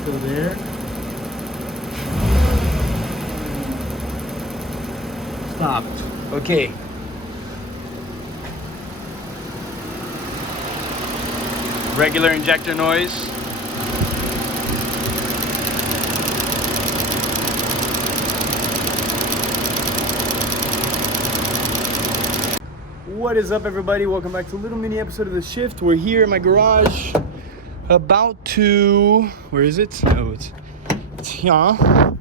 Still there. Stopped. Okay. Regular injector noise. What is up, everybody? Welcome back to a little mini episode of The Shift. We're here in my garage about to... Where is it? Oh, it's here. I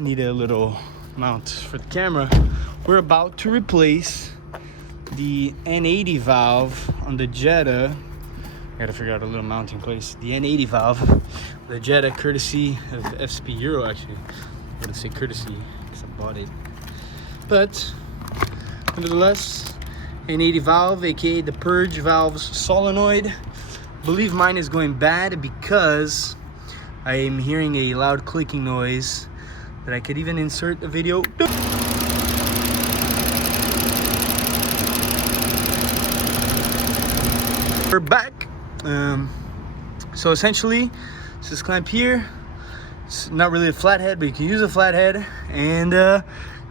need a little mount for the camera. We're about to replace the N80 valve on the Jetta. I gotta figure out a little mounting place. The N80 valve, the Jetta, courtesy of FCP Euro. Actually, I wouldn't say courtesy because I bought it, but nevertheless, N80 valve, aka the Purge Valve's solenoid. I believe mine is going bad because I am hearing a loud clicking noise that I could even insert a video. We're back. So essentially, it's this clamp here. It's not really a flathead, but you can use a flathead. And gotta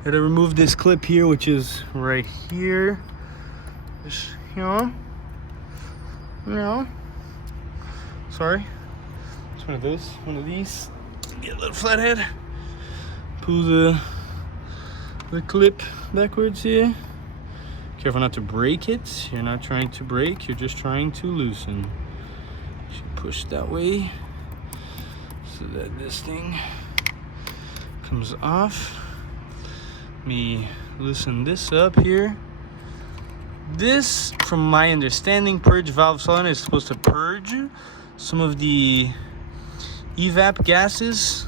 remove this clip here, which is right here. Just, sorry. It's one of these. Get a little flathead. Pull the clip backwards here. Careful not to break it. You're not trying to break, you're just trying to loosen. You should push that way so that this thing comes off. Let me loosen this up here. This, from my understanding, purge valve solenoid is supposed to purge some of the evap gases.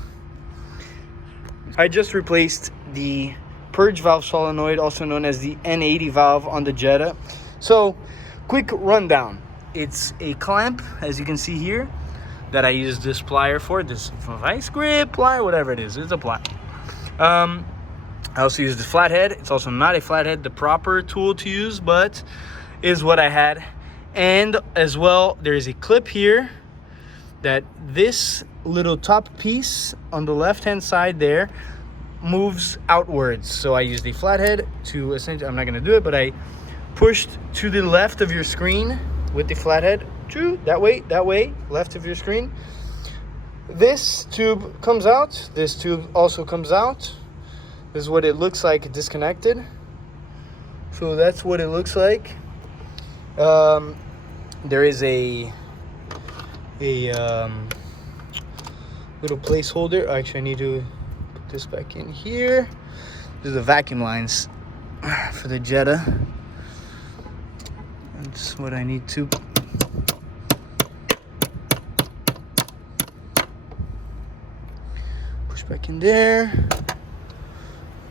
I just replaced the purge valve solenoid, also known as the N80 valve on the Jetta. So, quick rundown. It's a clamp, as you can see here, that I use this plier for. This vice grip plier, whatever it is. It's a plier. I also use the flathead. It's also not a flathead, the proper tool to use, but is what I had. And as well, there is a clip here that this little top piece on the left-hand side there moves outwards. So I use the flathead to essentially, I'm not going to do it, but I pushed to the left of your screen with the flathead, to that way, left of your screen. This tube comes out. This tube also comes out. This is what it looks like disconnected. So that's what it looks like. There is a little placeholder. Actually, I need to put this back in here. These are the vacuum lines for the Jetta. That's what I need to push back in there.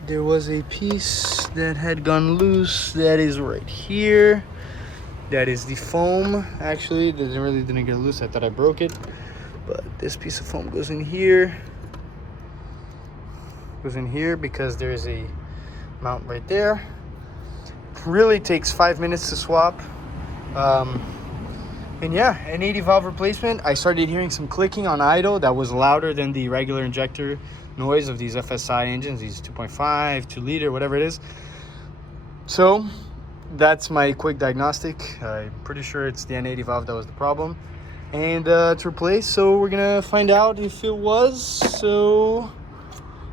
There was a piece that had gone loose. That is right here. That is the foam. Actually, it didn't get loose. I thought I broke it. But this piece of foam goes in here. Goes in here because there is a mount right there. Really takes 5 minutes to swap. And yeah, N80 valve replacement. I started hearing some clicking on idle that was louder than the regular injector noise of these FSI engines, these 2.5, 2 liter, whatever it is. So that's my quick diagnostic. I'm pretty sure it's the N80 valve that was the problem. And to replace, so we're gonna find out if it was. So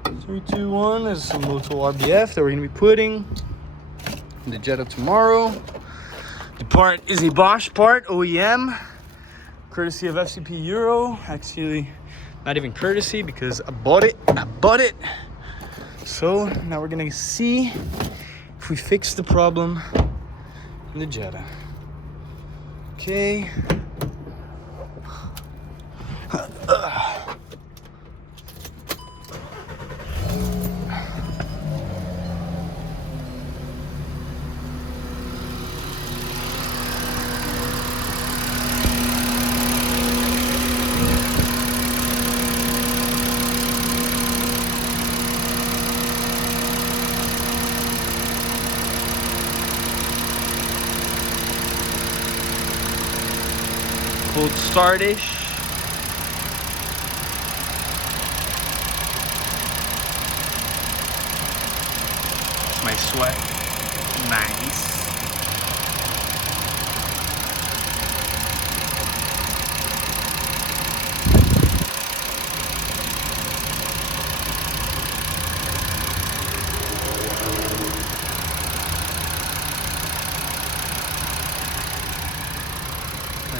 3, 2, 1, there's some little RBF that we're gonna be putting in the Jetta tomorrow. The part is a Bosch part, OEM, courtesy of FCP Euro. Actually, not even courtesy because I bought it. So now we're gonna see if we fix the problem in the Jetta. Okay. Cold startish. Nice sweat. Nice.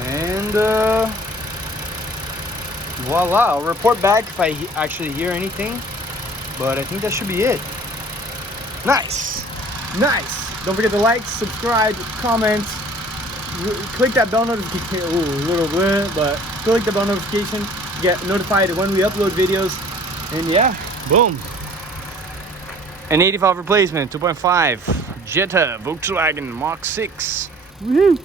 And voila, I'll report back if I actually hear anything, but I think that should be it. Nice. Don't forget to like, subscribe, comment, click that bell notification. Ooh, a little bit, but click the bell notification to get notified when we upload videos. And yeah, boom. N80 valve replacement, 2.5 Jetta Volkswagen Mk6. Woohoo!